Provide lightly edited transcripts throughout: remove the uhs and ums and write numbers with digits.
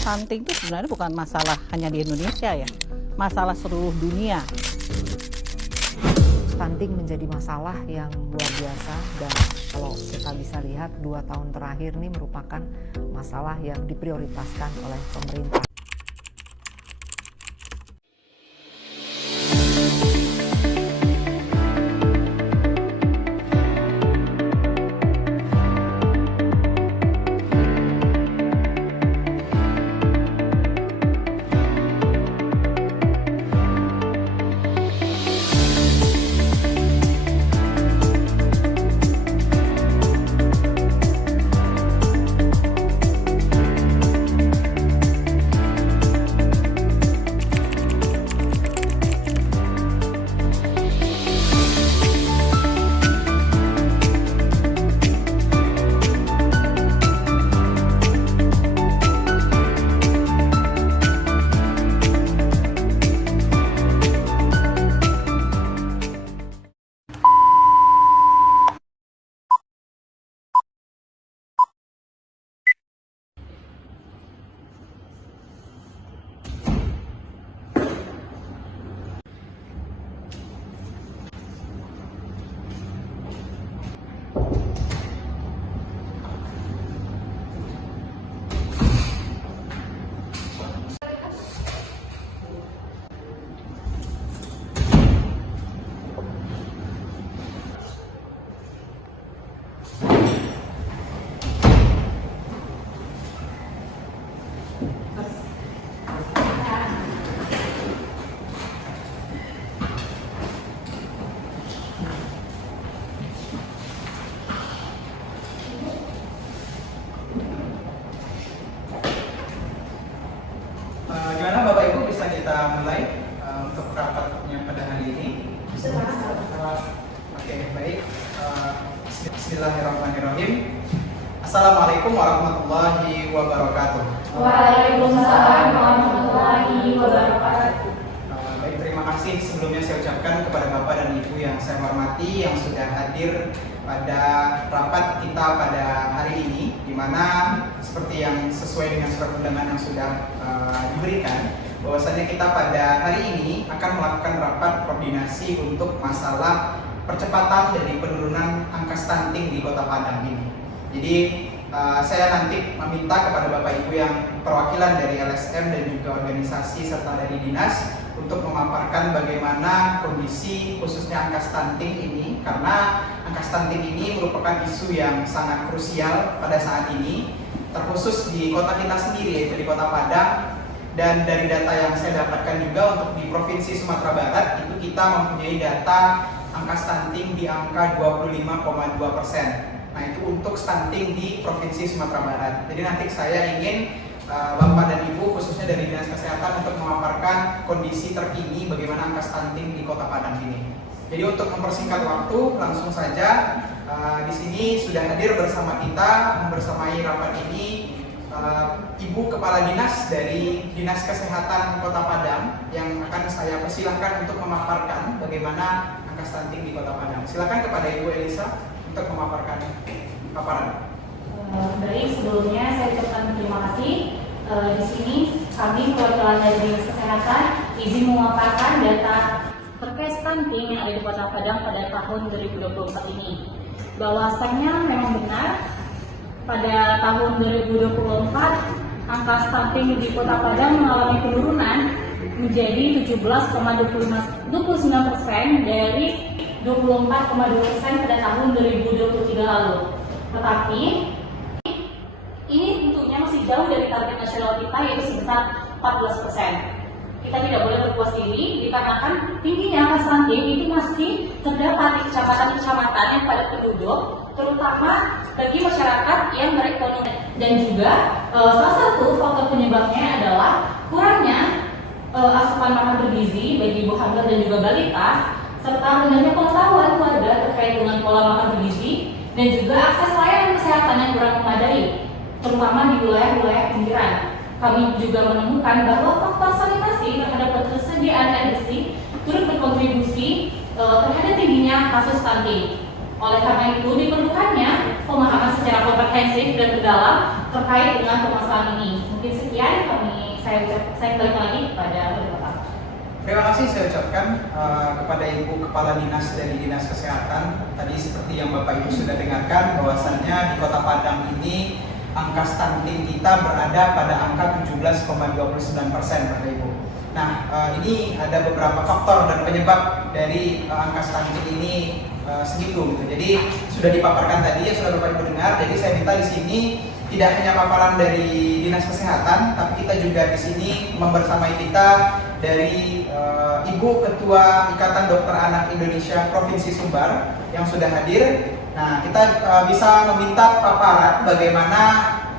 Stunting itu sebenarnya bukan masalah hanya di Indonesia ya, masalah seluruh dunia. Stunting menjadi masalah yang luar biasa dan kalau kita bisa lihat 2 tahun terakhir ini merupakan masalah yang diprioritaskan oleh pemerintah. Gimana Bapak Ibu, bisa kita mulai untuk rapatnya pada hari ini? Oke, baik. Bismillahirrahmanirrahim. Assalamualaikum warahmatullahi wabarakatuh. Waalaikumsalam warahmatullahi wabarakatuh. Baik, terima kasih sebelumnya saya ucapkan kepada Bapak dan Ibu yang saya hormati yang sudah hadir pada rapat kita pada hari ini, di mana seperti yang sesuai dengan surat undangan yang sudah diberikan, bahwasannya kita pada hari ini akan melakukan rapat koordinasi untuk masalah percepatan dari penurunan angka stunting di Kota Padang ini. Jadi saya nanti meminta kepada Bapak Ibu yang perwakilan dari LSM dan juga organisasi serta dari dinas untuk memaparkan bagaimana kondisi khususnya angka stunting ini, karena angka stunting ini merupakan isu yang sangat krusial pada saat ini, terkhusus di kota kita sendiri, yaitu di Kota Padang. Dan dari data yang saya dapatkan juga untuk di Provinsi Sumatera Barat, itu kita mempunyai data angka stunting di angka 25,2%. Nah, itu untuk stunting di Provinsi Sumatera Barat. Jadi nanti saya ingin Bapak dan Ibu khususnya dari Dinas Kesehatan untuk memaparkan kondisi terkini bagaimana angka stunting di Kota Padang ini. Jadi untuk mempersingkat waktu, langsung saja di sini sudah hadir bersama kita membersamai rapat ini Ibu Kepala Dinas dari Dinas Kesehatan Kota Padang yang akan saya persilahkan untuk memaparkan bagaimana angka stunting di Kota Padang. Silakan kepada Ibu Elisa untuk memaparkan paparan. Baik, sebelumnya saya ucapkan terima kasih. Di sini kami perwakilan dari Dinas Kesehatan izin memaparkan data terkait stunting yang ada di Kota Padang pada tahun 2024 ini. Bahwasanya memang benar pada tahun 2024 angka stunting di Kota Padang mengalami penurunan menjadi 17,29% dari 24,2% pada tahun 2023 lalu. Tetapi ini tentunya masih jauh dari target nasional kita, yaitu sebesar 14%. Kita tidak boleh berpuas diri dikarenakan tingginya angka stunting itu masih terdapat di kecamatan-kecamatan yang padat penduduk, terutama bagi masyarakat yang berekonomi. Dan juga salah satu faktor penyebabnya adalah kurangnya asupan makan bergizi bagi ibu hamil dan juga balita, serta rendahnya pengetahuan keluarga terkait dengan pola makan bergizi dan juga akses layanan kesehatan yang kurang memadai, terutama di wilayah-wilayah pinggiran. Kami juga menemukan bahwa faktor sanitasi terhadap ketersediaan air bersih turut berkontribusi terhadap tingginya kasus stunting. Oleh karena itu diperlukannya pemahaman secara komprehensif dan mendalam terkait dengan permasalahan ini. Mungkin sekian. Saya kembalikan lagi kepada Bapak. Terima kasih saya ucapkan kepada Ibu Kepala Dinas dari Dinas Kesehatan. Tadi seperti yang Bapak Ibu sudah dengarkan, bahwasannya di Kota Padang ini angka stunting kita berada pada angka 17,29%, Bapak Ibu. Nah, ini ada beberapa faktor dan penyebab dari angka stunting ini segitu. Gitu. Jadi sudah dipaparkan tadi ya, sudah Bapak Ibu dengar. Jadi saya minta di sini tidak hanya paparan dari Dinas Kesehatan, tapi kita juga di sini membersamai kita dari Ibu Ketua Ikatan Dokter Anak Indonesia Provinsi Sumbar yang sudah hadir. Nah, kita bisa meminta paparan bagaimana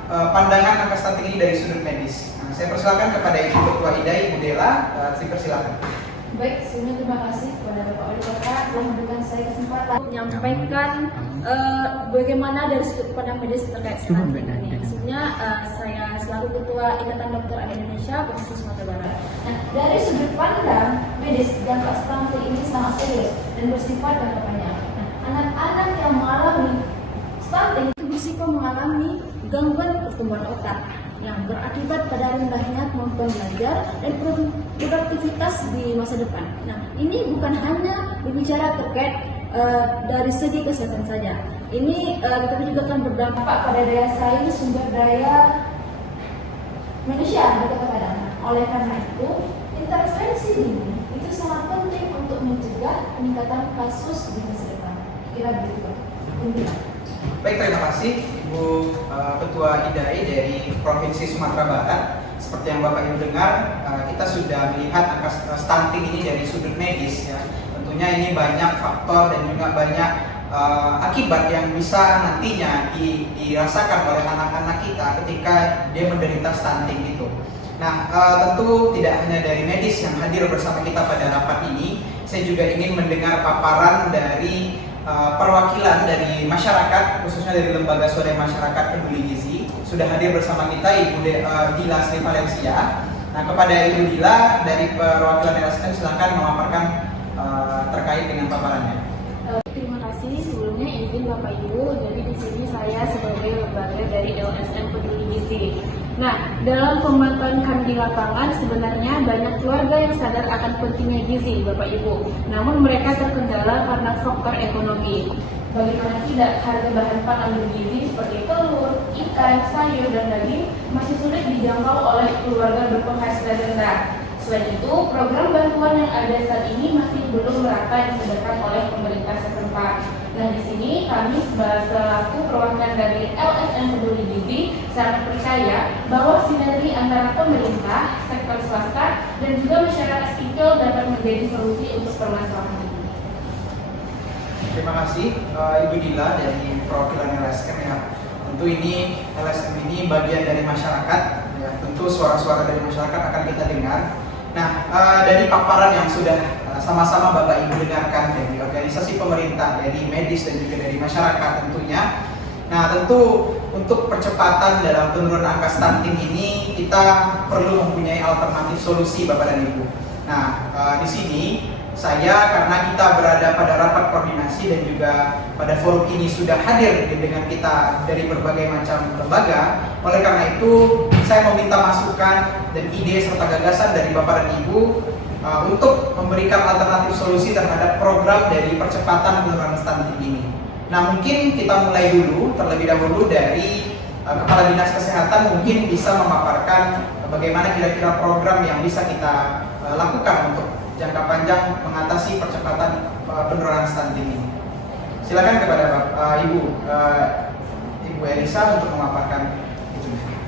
pandangan angka stunting ini dari sudut medis. Nah, saya persilakan kepada Ibu Ketua IDAI, Ibu Dela, dipersilakan. Baik, sebelumnya terima kasih kepada Bapak Wali Kota telah memberikan saya kesempatan menyampaikan bagaimana dari sudut pandang medis terkait stunting ini. Maksudnya saya selaku Ketua Ikatan Dokter Anak Indonesia Provinsi Sumatera Barat. Nah, dari sudut pandang medis, dampak stunting ini sangat serius dan bersifat jangka panjang. Nah, anak-anak yang mengalami stunting Itu berisiko mengalami gangguan pertumbuhan otak yang berakibat pada rendahnya kemampuan belajar dan produktivitas di masa depan. Nah, ini bukan hanya berbicara terkait dari segi kesehatan saja. Ini tetapi juga akan berdampak pada daya saing sumber daya manusia di Kota Padang. Oleh karena itu, intervensi dini itu sangat penting untuk mencegah peningkatan kasus di masa depan. Kira begitu, Pak. Baik, terima kasih Ibu Ketua IDAI dari Provinsi Sumatera Barat. Seperti yang Bapak Ibu dengar, kita sudah melihat angka stunting ini dari sudut medis ya. Tentunya ini banyak faktor dan juga banyak akibat yang bisa nantinya dirasakan oleh anak-anak kita ketika dia menderita stunting itu. Nah, tentu tidak hanya dari medis yang hadir bersama kita pada rapat ini, saya juga ingin mendengar paparan dari perwakilan dari masyarakat, khususnya dari Lembaga Swadaya Masyarakat Peduli Gizi. Sudah hadir bersama kita Ibu Dila Sri Valencia. Nah, kepada Ibu Dila dari perwakilan LSM silakan memaparkan terkait dengan paparannya. Terima kasih. Sebelumnya izin Bapak Ibu, jadi di sini saya sebagai lembaga dari LSM Peduli Gizi. Nah, dalam pemantauan kami di lapangan sebenarnya banyak keluarga yang sadar akan pentingnya gizi, Bapak Ibu. Namun mereka terkendala karena faktor ekonomi. Bagaimana tidak, harga bahan pangan bergizi seperti telur, ikan, sayur, dan daging masih sulit dijangkau oleh keluarga berpenghasilan rendah. Selain itu, program bantuan yang ada saat ini masih belum merata disediakan oleh pemerintah setempat. Nah, di sini kami selaku perwakilan dari LSM Peduli Gizi sangat percaya bahwa sinergi antara pemerintah, sektor swasta, dan juga masyarakat sipil dapat menjadi solusi untuk permasalahan ini. Terima kasih Ibu Dila dari perwakilan LSM ya. Tentu ini LSM ini bagian dari masyarakat ya. Tentu suara-suara dari masyarakat akan kita dengar. Nah, dari paparan yang sudah sama-sama Bapak Ibu dengarkan dari organisasi pemerintah, dari medis dan juga dari masyarakat tentunya. Nah, tentu untuk percepatan dalam penurunan angka stunting ini kita perlu mempunyai alternatif solusi Bapak dan Ibu. Nah, di sini saya karena kita berada pada rapat koordinasi dan juga pada forum ini sudah hadir dengan kita dari berbagai macam lembaga. Oleh karena itu, saya meminta masukan dan ide serta gagasan dari Bapak dan Ibu untuk memberikan alternatif solusi terhadap program dari percepatan penurunan stunting ini. Nah, mungkin kita mulai dulu terlebih dahulu dari Kepala Dinas Kesehatan mungkin bisa memaparkan bagaimana kira-kira program yang bisa kita lakukan untuk jangka panjang mengatasi percepatan penurunan stunting ini. Silakan kepada Ibu Elisa untuk memaparkan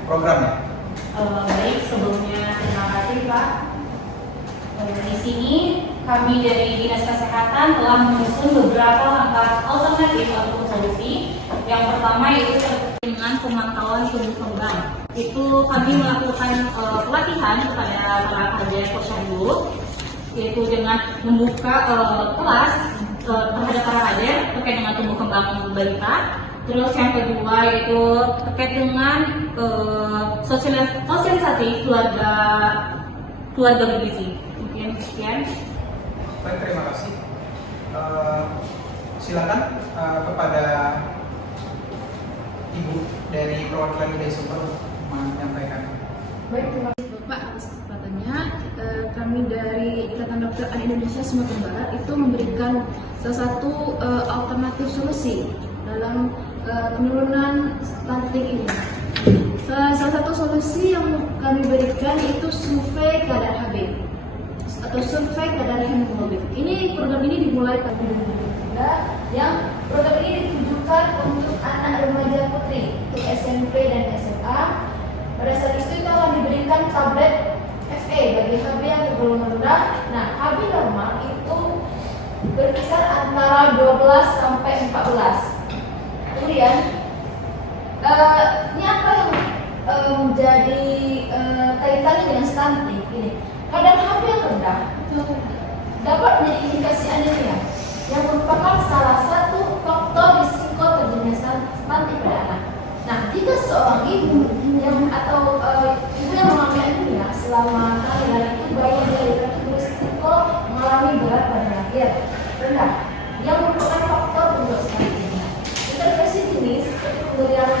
programnya. Baik, sebelumnya terima kasih Pak. Di sini kami dari Dinas Kesehatan telah menyusun beberapa langkah alternatif ataupun solusi. Yang pertama yaitu dengan pemantauan tumbuh kembang. Itu kami melakukan pelatihan kepada para kader posyandu, yaitu dengan membuka kelas terhadap para kader terkait dengan tumbuh kembang balita. Terus yang kedua yaitu terkait dengan sosialisasi keluarga bergizi. Mungkin sekian. Baik, terima kasih. Silakan kepada Ibu dari perwakilan IDAI Sumbar menyampaikan. Baik, terima kasih. Bapak atas kesempatannya. Kami dari Ikatan Dokter Anak Indonesia Sumatera Barat itu memberikan salah satu alternatif solusi dalam penurunan stunting ini. Salah satu solusi yang kami berikan itu survei kadar HB atau survei kadar hemoglobin. Program ini dimulai pada 2003, yang program ini ditujukan untuk anak remaja putri, untuk SMP dan SMA. Pada saat itu akan diberikan tablet FA bagi HB yang tergolong rendah. Nah, HB normal itu berkisar antara 12 sampai 14. Kemudian ini apa yang menjadi kaitannya dengan stunting ini? Kadar HB yang rendah dapat menjadi indikasi anemia yang merupakan salah satu faktor risiko terjadinya stunting pada anak. Nah, jika seorang ibu yang atau ibu yang mengalami anemia selama kehamilan itu bayi yang dilahirkan itu berisiko mengalami berat pada lahir rendah yang merupakan faktor penyebab stunting. Intervensi dini seperti pemberian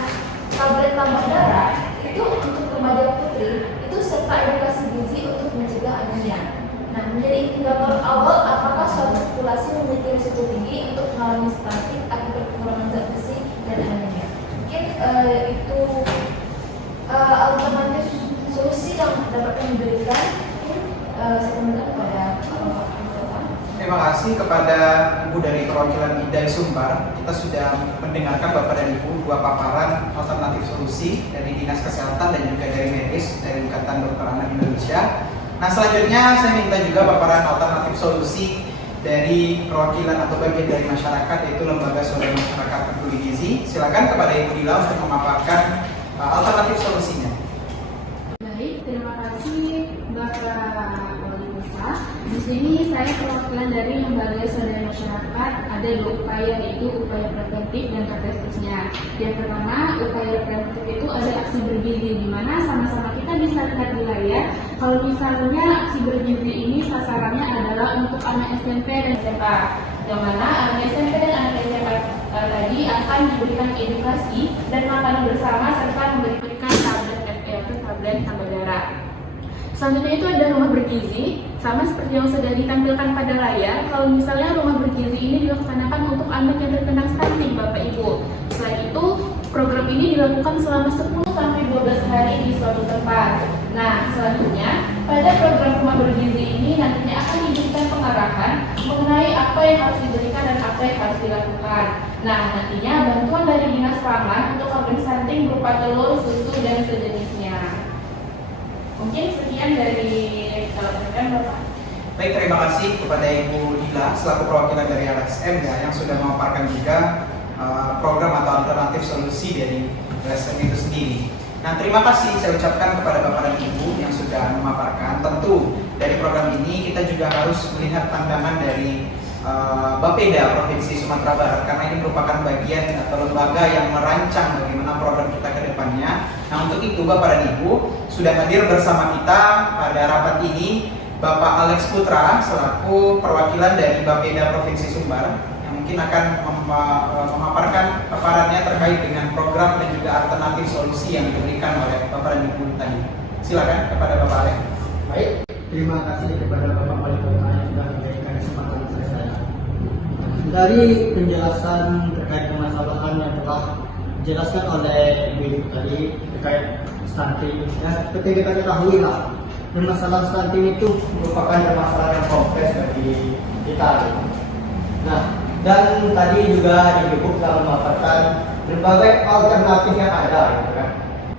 tablet tambah darah itu untuk remaja putri itu serta edukasi gizi untuk mencegah anemia. Nah, menjadi indikator awal apakah suatu populasi memiliki risiko tinggi untuk mengalami stunting akibat kekurangan zat besi dan anemia. Mungkin itu alternatif solusi yang dapat kami berikan. Saya minta kepada Terima kasih kepada Ibu dari perwakilan IDAI Sumbar. Kita sudah mendengarkan Bapak dan Ibu dua paparan alternatif solusi dari Dinas Kesehatan dan juga dari medis dari Ikatan Dokter Anak Indonesia. Nah, selanjutnya saya minta juga paparan alternatif solusi dari perwakilan atau bagian dari masyarakat, yaitu Lembaga Swadaya Masyarakat Peduli Gizi. Silakan kepada Ibu Dila untuk memaparkan alternatif solusinya. Baik, terima kasih Bapak Wali Kota. Di sini saya perwakilan dari Lembaga Swadaya Masyarakat. Ada dua upaya, yaitu upaya preventif dan katastrofnya. Yang pertama, upaya preventif itu ada aksi bergizi, di mana sama-sama kita bisa lihat di layar. Kalau misalnya aksi bergizi ini sasarannya adalah untuk anak SMP dan SMA, yang mana anak SMP dan anak SMA tadi akan diberikan edukasi dan makan bersama serta memberikan tablet FA atau tablet tambah darah. Selanjutnya itu ada rumah bergizi, sama seperti yang sudah ditampilkan pada layar. Kalau misalnya rumah bergizi ini dilaksanakan untuk anak yang terkena stunting, Bapak Ibu. Selain itu, program ini dilakukan selama 10-12 hari di suatu tempat. Nah, selanjutnya pada program rumah bergizi ini nantinya akan diberikan pengarahan mengenai apa yang harus diberikan dan apa yang harus dilakukan. Nah, nantinya bantuan dari Dinas Pangan untuk korban stunting berupa telur, susu, dan sejenisnya. Mungkin sekian dari LSM, Bapak. Baik, terima kasih kepada Ibu Dila selaku perwakilan dari LSM ya, yang sudah memaparkan juga program atau alternatif solusi dari LSM itu sendiri. Nah, terima kasih saya ucapkan kepada Bapak dan Ibu yang sudah memaparkan. Tentu dari program ini kita juga harus melihat pandangan dari Bapeda Provinsi Sumatera Barat, karena ini merupakan bagian atau lembaga yang merancang bagaimana program kita ke depannya. Nah, untuk itu Bapak dan Ibu sudah hadir bersama kita pada rapat ini Bapak Alex Putra selaku perwakilan dari Bapeda Provinsi Sumbar yang mungkin akan memaparkan paparannya terkait dengan program dan juga alternatif solusi yang diberikan oleh Bapak dan Ibu tadi. Silakan kepada Bapak Alex. Baik, terima kasih kepada Bapak Wali Kota yang sudah memberikan kesempatan saya. Dari penjelasan terkait permasalahan yang telah dijelaskan oleh Ibu tadi terkait stunting, ya, seperti kita ketahui lah, permasalahan stunting itu merupakan permasalahan yang kompleks bagi kita. Nah, dan tadi juga Ibu telah memaparkan berbagai alternatif yang ada, gitu kan,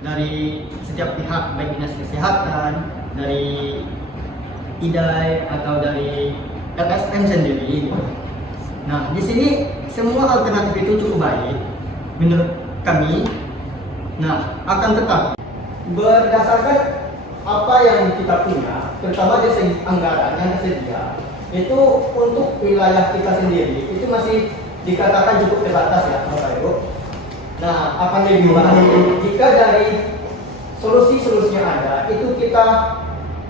dari setiap pihak, baik dinas kesehatan, dari IDAI atau dari LSM sendiri. Nah, di sini semua alternatif itu cukup baik menurut kami. Nah, akan tetapi berdasarkan apa yang kita punya, terutama dari segi anggaran yang tersedia, itu untuk wilayah kita sendiri itu masih dikatakan cukup terbatas ya, Bapak Ibu. Nah, akan lebih baik jika dari solusi-solusi yang ada itu kita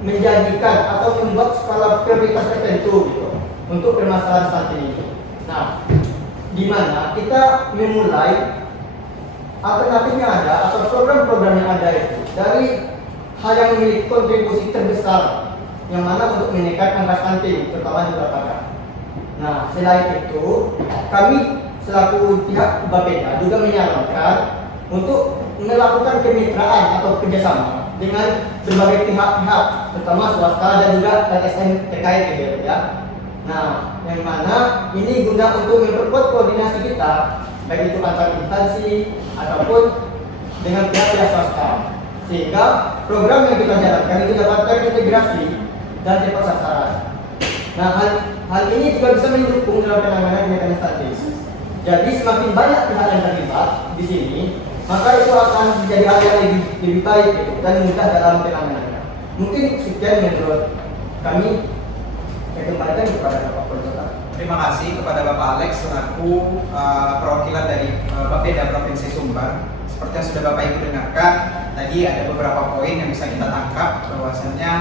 menjadikan atau membuat skala prioritas tertentu gitu untuk permasalahan stunting itu. Nah, di mana kita memulai alternatif yang ada atau program-program yang ada itu dari hal yang memiliki kontribusi terbesar yang mana untuk menekan angka stunting, terutama di Bapeda. Nah, selain itu, kami selaku pihak Bapeda juga menyarankan untuk melakukan kemitraan atau kerjasama dengan berbagai pihak-pihak, terutama swasta dan juga LSM terkait gitu ya. Nah, yang mana ini guna untuk memperkuat koordinasi kita, baik itu antar instansi ataupun dengan pihak-pihak swasta, sehingga program yang kita jalankan itu dapat terintegrasi dan tepat sasaran. Nah, hal ini juga bisa mendukung dalam penanganan mekanisme stunting. Jadi semakin banyak pihak yang terlibat di sini, maka itu akan menjadi hal yang lebih baik gitu, dan mudah dalam penanganannya. Mungkin sekian menurut kami. Saya kembalikan kepada Bapak Polkota. Terima kasih kepada Bapak Alex selaku perwakilan dari Bapeda Provinsi Sumbar. Seperti yang sudah Bapak Ibu dengarkan, tadi ada beberapa poin yang bisa kita tangkap, bahwasannya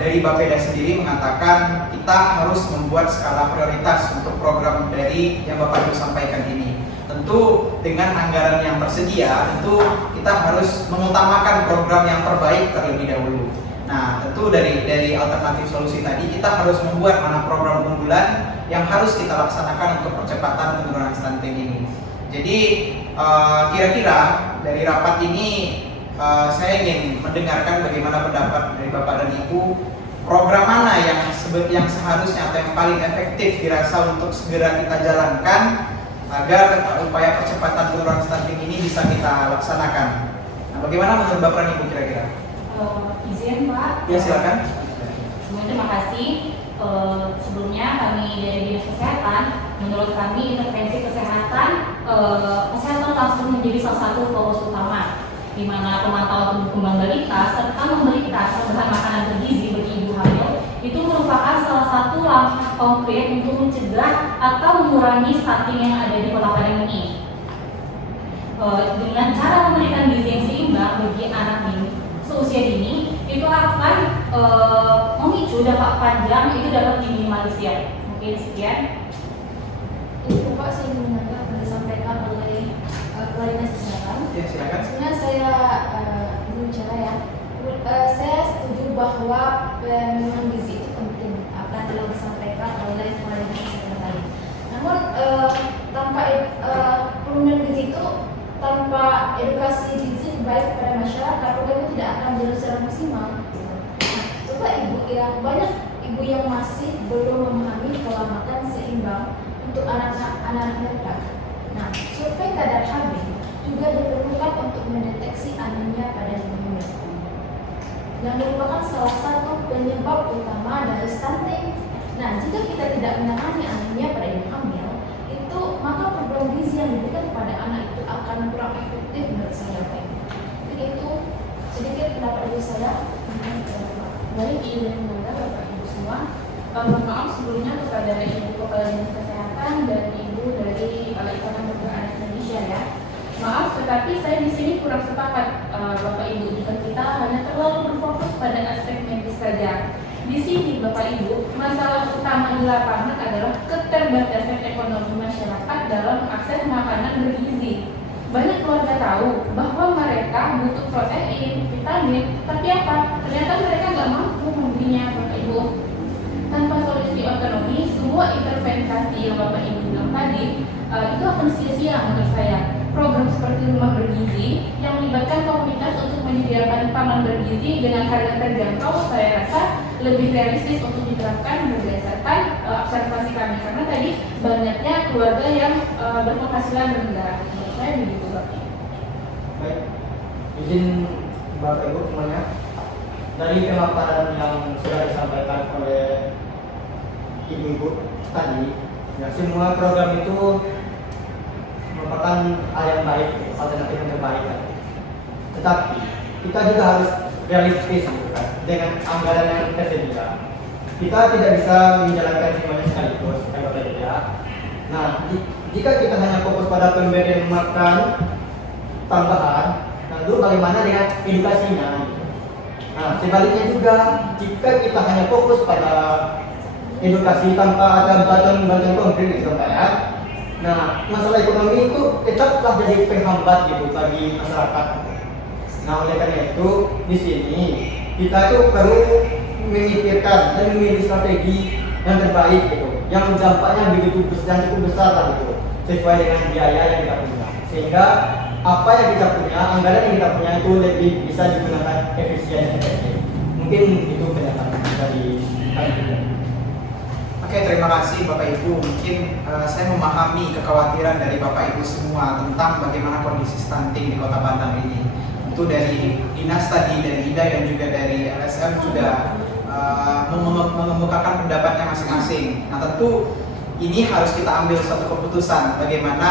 dari Bapeda sendiri mengatakan kita harus membuat skala prioritas untuk program dari yang Bapak Ibu sampaikan ini. Tentu dengan anggaran yang tersedia, tentu kita harus mengutamakan program yang terbaik terlebih dahulu. Nah, tentu dari alternatif solusi tadi kita harus membuat mana program unggulan yang harus kita laksanakan untuk percepatan penurunan stunting ini. Jadi kira-kira dari rapat ini saya ingin mendengarkan bagaimana pendapat dari Bapak dan Ibu, program mana yang seharusnya atau yang paling efektif dirasa untuk segera kita jalankan agar upaya percepatan penurunan stunting ini bisa kita laksanakan. Nah, bagaimana menurut Bapak dan Ibu kira-kira? Izin Pak. Ya, silakan. Terima kasih. Sebelumnya kami dari Dinas Kesehatan, menurut kami intervensi kesehatan langsung menjadi salah satu fokus utama, di mana pemantauan tumbuh kembang balita serta memberikan bahan makanan bergizi bagi ibu hamil itu merupakan salah satu langkah konkret untuk mencegah atau mengurangi stunting yang ada di Kota Padang ini. Dengan cara memberikan gizi yang seimbang bagi anak seusia dini, itu akan memicu dampak panjang itu dapat diminimalisir. Mungkin sekian. Itu Pak, saya ingin menanggapi apa yang disampaikan oleh Kepala Dinas Kesehatan. Ya, silakan. Sebenarnya saya bicara ya. Saya setuju bahwa pemenuhan gizi itu penting, apa yang telah disampaikan oleh Kepala Dinas Kesehatan tadi. Namun tanpa pemenuhan gizi itu, tanpa edukasi gizi baik kepada masyarakat, program itu tidak akan berjalan secara maksimal. Coba banyak ibu yang masih belum memahami pola makan seimbang untuk anak-anak mereka. Nah, survei kadar HB juga diperlukan untuk mendeteksi anemia pada ibu hamil, yang merupakan salah satu penyebab utama dari stunting. Nah, jika kita tidak menangani anemia pada ibu hamil, itu maka program gizi yang diberikan kepada anak itu akan kurang efektif menurut saya. Jadi itu sedikit pendapat dari saya. Baik, izin menanggapi Bapak Ibu semua. Mohon maaf sebelumnya kepada Ibu Kepala Dinas Kesehatan dan Ibu dari Ikatan Dokter Anak Indonesia ya. Maaf, tetapi saya di sini kurang sepakat Bapak Ibu jika kita hanya terlalu berfokus pada aspek medis saja. Di sini Bapak Ibu, masalah utama di lapangan adalah keterbatasan ekonomi masyarakat dalam akses makanan bergizi. Banyak keluarga tahu bahwa mereka butuh protein, vitamin, tapi apa? Ternyata mereka nggak mampu membelinya, Bapak Ibu. Tanpa solusi otonomi, semua intervensi yang Bapak Ibu bilang tadi itu akan sia-sia menurut saya. Program seperti rumah bergizi yang melibatkan komunitas untuk menyediakan pangan bergizi dengan harga terjangkau, saya rasa lebih realistis untuk diterapkan berdasarkan observasi kami, karena tadi banyaknya keluarga yang berpenghasilan rendah. Menurut saya begitu, Bapak. Baik, izin Bapak Ibu semuanya, dari pemaparan yang sudah disampaikan oleh ibu-ibu tadi, ya, semua program itu merupakan hal yang baik, alternatif yang terbaik. Tetapi kita juga harus realistis gitu kan, dengan anggaran yang tersedia. Kita tidak bisa menjalankan semuanya sekaligus, kalau tidak. Nah, jika kita hanya fokus pada pemberian makan tambahan, lalu bagaimana dengan edukasinya? Nah, sebaliknya juga, jika kita hanya fokus pada edukasi tanpa ada bantuan konkret gitu kan ya. Nah, masalah ekonomi itu tetaplah jadi penghambat gitu bagi masyarakat. Nah, oleh karena itu di sini kita tuh perlu memikirkan dan memilih strategi yang terbaik gitu, yang dampaknya begitu besar, cukup besar lah gitu, sesuai dengan biaya yang kita punya, sehingga apa yang kita punya, anggaran yang kita punya itu lebih bisa digunakan efisien dan efektif. Mungkin itu pendapat dari kami. Oke, terima kasih Bapak Ibu. Mungkin saya memahami kekhawatiran dari Bapak Ibu semua tentang bagaimana kondisi stunting di Kota Padang ini. Itu dari dinas tadi, dari IDAI dan juga dari LSM sudah mengemukakan pendapatnya masing-masing. Nah, tentu ini harus kita ambil suatu keputusan bagaimana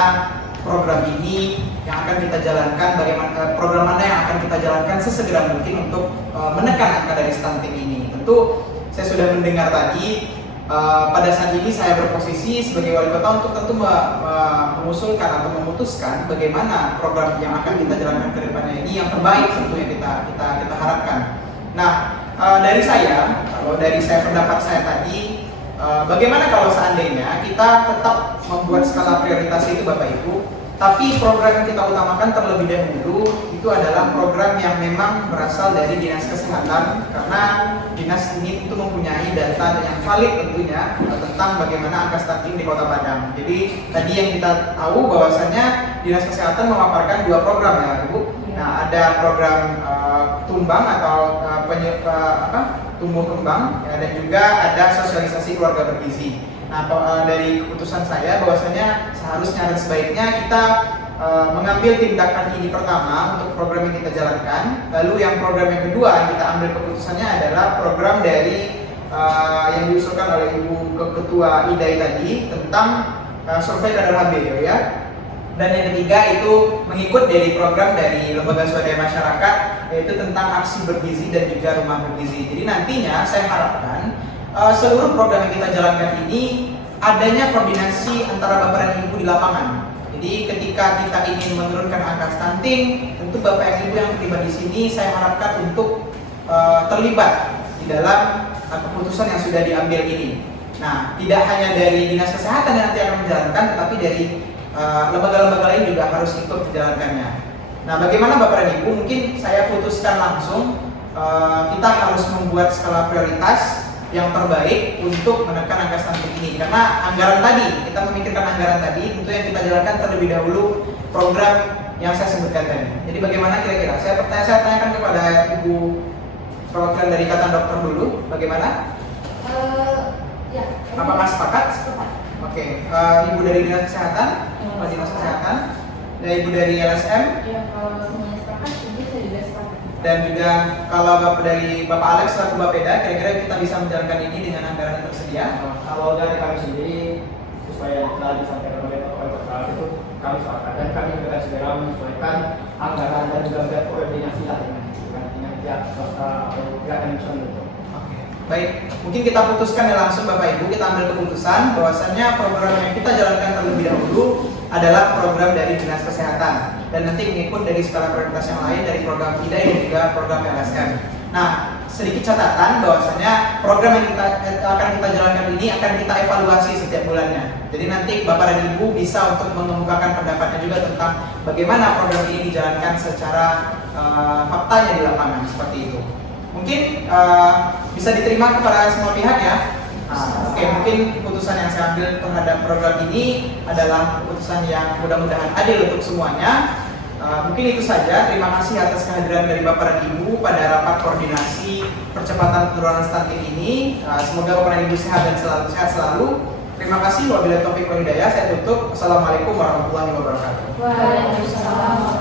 program ini yang akan kita jalankan, bagaimana program mana yang akan kita jalankan sesegera mungkin untuk menekan angka dari stunting ini. Tentu saya sudah mendengar tadi. Pada saat ini saya berposisi sebagai wali kota untuk tentu mengusulkan atau memutuskan bagaimana program yang akan kita jalankan ke depannya ini yang terbaik tentunya kita harapkan. Nah, dari saya, kalau dari pendapat saya tadi, bagaimana kalau seandainya kita tetap membuat skala prioritas itu Bapak Ibu, tapi program yang kita utamakan terlebih dahulu itu adalah program yang memang berasal dari Dinas Kesehatan, karena dinas ini itu mempunyai data yang valid tentunya tentang bagaimana angka stunting di Kota Padang. Jadi tadi yang kita tahu bahwasanya Dinas Kesehatan memaparkan 2 program ya Ibu. Nah, ada program tumbang atau tumbuh kembang ya, dan juga ada sosialisasi keluarga bergizi. Nah, dari keputusan saya bahwasanya seharusnya dan sebaiknya kita mengambil tindakan ini pertama untuk program yang kita jalankan. Lalu yang program yang kedua yang kita ambil keputusannya adalah program dari yang diusulkan oleh Ibu Ketua IDAI tadi tentang survei kadar HB ya. Dan yang ketiga itu mengikut dari program dari Lembaga Swadaya Masyarakat, yaitu tentang aksi bergizi dan juga rumah bergizi. Jadi nantinya saya harapkan seluruh program yang kita jalankan ini adanya koordinasi antara Bapak dan Ibu di lapangan. Jadi ketika kita ingin menurunkan angka stunting, tentu Bapak dan Ibu yang terlibat di sini saya harapkan untuk terlibat di dalam keputusan yang sudah diambil ini. Nah, tidak hanya dari Dinas Kesehatan yang nanti akan menjalankan, tetapi dari lembaga-lembaga lain juga harus ikut menjalankannya. Nah, bagaimana Bapak dan Ibu? Mungkin saya putuskan langsung kita harus membuat skala prioritas yang terbaik untuk menekan angka stunting ini, karena anggaran tadi, kita memikirkan anggaran tadi, tentu yang kita jalankan terlebih dahulu program yang saya sebutkan tadi. Jadi bagaimana kira-kira? Saya tanyakan kepada Ibu perwakilan dari Ikatan Dokter dulu, bagaimana? Ya. Apakah sepakat? Oke, Ibu dari Dinas Kesehatan, Dinas Kesehatan, dan Ibu dari LSM. Ya, kalau semuanya sepakat, saya juga sepakat. Dan juga kalau dari Bapak Alex selaku Bapeda, kira-kira kita bisa menjalankan ini dengan anggaran yang tersedia? Kalau dari kami sendiri, sesuai yang telah disampaikan oleh Bapak Kepala itu kami sepakat, dan kami akan segera menyesuaikan anggaran dan juga koordinasi dengan pihak swasta atau pihak yang bisa mendukung. Baik, mungkin kita putuskan ya langsung Bapak Ibu, kita ambil keputusan bahwasannya program yang kita jalankan terlebih dahulu adalah program dari Dinas Kesehatan, dan nanti mengikut dari skala prioritas yang lain dari program IDAI dan juga program LSM. Nah, sedikit catatan bahwasannya program yang akan kita jalankan ini akan kita evaluasi setiap bulannya. Jadi nanti Bapak dan Ibu bisa untuk mengemukakan pendapatnya juga tentang bagaimana program ini dijalankan secara faktanya di lapangan, seperti itu. Mungkin bisa diterima kepada semua pihak ya. Oke, mungkin keputusan yang saya ambil terhadap program ini adalah keputusan yang mudah-mudahan adil untuk semuanya. Mungkin itu saja. Terima kasih atas kehadiran dari Bapak dan Ibu pada rapat koordinasi percepatan penurunan stunting ini. Semoga Bapak dan Ibu sehat dan sehat selalu. Terima kasih. Wabillahi taufiq wal hidayah. Saya tutup. Assalamualaikum warahmatullahi wabarakatuh. Waalaikumsalam.